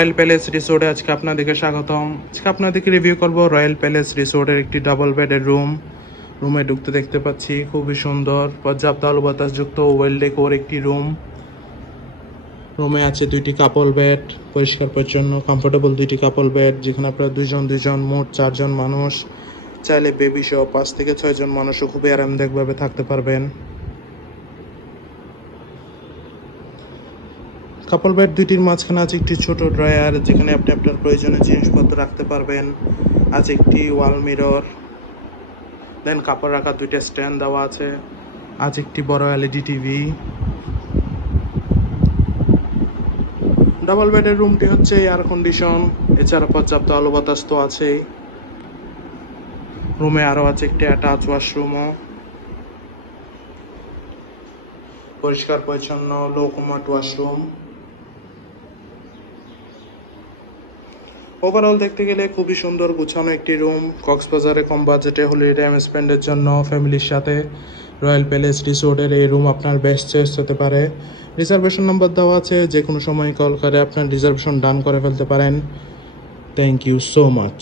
Royal palace রিসোর্টে আজকে আপনাদেরকে স্বাগতম। আজকে আপনাদেরকে রিভিউ করব রয়্যাল প্যালেস রিসোর্টের একটি ডাবল বেডের রুমে ঢুকতে দেখতে পাচ্ছি খুবই সুন্দর পর্যাপ্ত আলো বাতাসযুক্ত ওয়েল ডেকোর একটি রুমে আছে দুইটি কাপল বেড, পরিষ্কার পরিচ্ছন্ন কমফোর্টেবল দুইটি কাপল বেড, যেখানে আপনারা দুজন মোট 4 জন মানুষ, চাইলে বেবি সহ 5 থেকে 6 জন মানুষও খুবই আরামদায়কভাবে থাকতে পারবেন। কাপল বেড দুইটির মাঝখানে আছে একটি ছোট ড্রয়ার, যেখানে আপনি আপনার প্রয়োজনীয় জিনিসপত্র রাখতে পারবেন। আছে একটি ওয়াল মিরর, দেন কাপড় রাখার দুইটা স্ট্যান্ড দেওয়া আছে। আছে একটি বড় এলইডি টিভি। ডাবল বেডের রুমটি হচ্ছে এয়ার কন্ডিশন, এছাড়া পর্যাপ্ত আলো বাতাস তো আছেই। রুমে আরও আছে একটি অ্যাটাচ ওয়াশরুমও, পরিষ্কার পরিচ্ছন্ন লো কমোড ওয়াশরুম। ওভারঅল দেখতে গেলে খুবই সুন্দর গুছানো একটি রুম। কক্সবাজারে কম বাজেটে হলিডে টাইম স্পেন্ডের জন্য ফ্যামিলির সাথে রয়্যাল প্যালেস রিসোর্টের এই রুম আপনার বেস্ট চয়েস হতে পারে। রিজার্ভেশন নাম্বার দেওয়া আছে, যে কোনো সময় কল করে আপনার রিজার্ভেশন ডান করে ফেলতে পারেন। Thank you so much.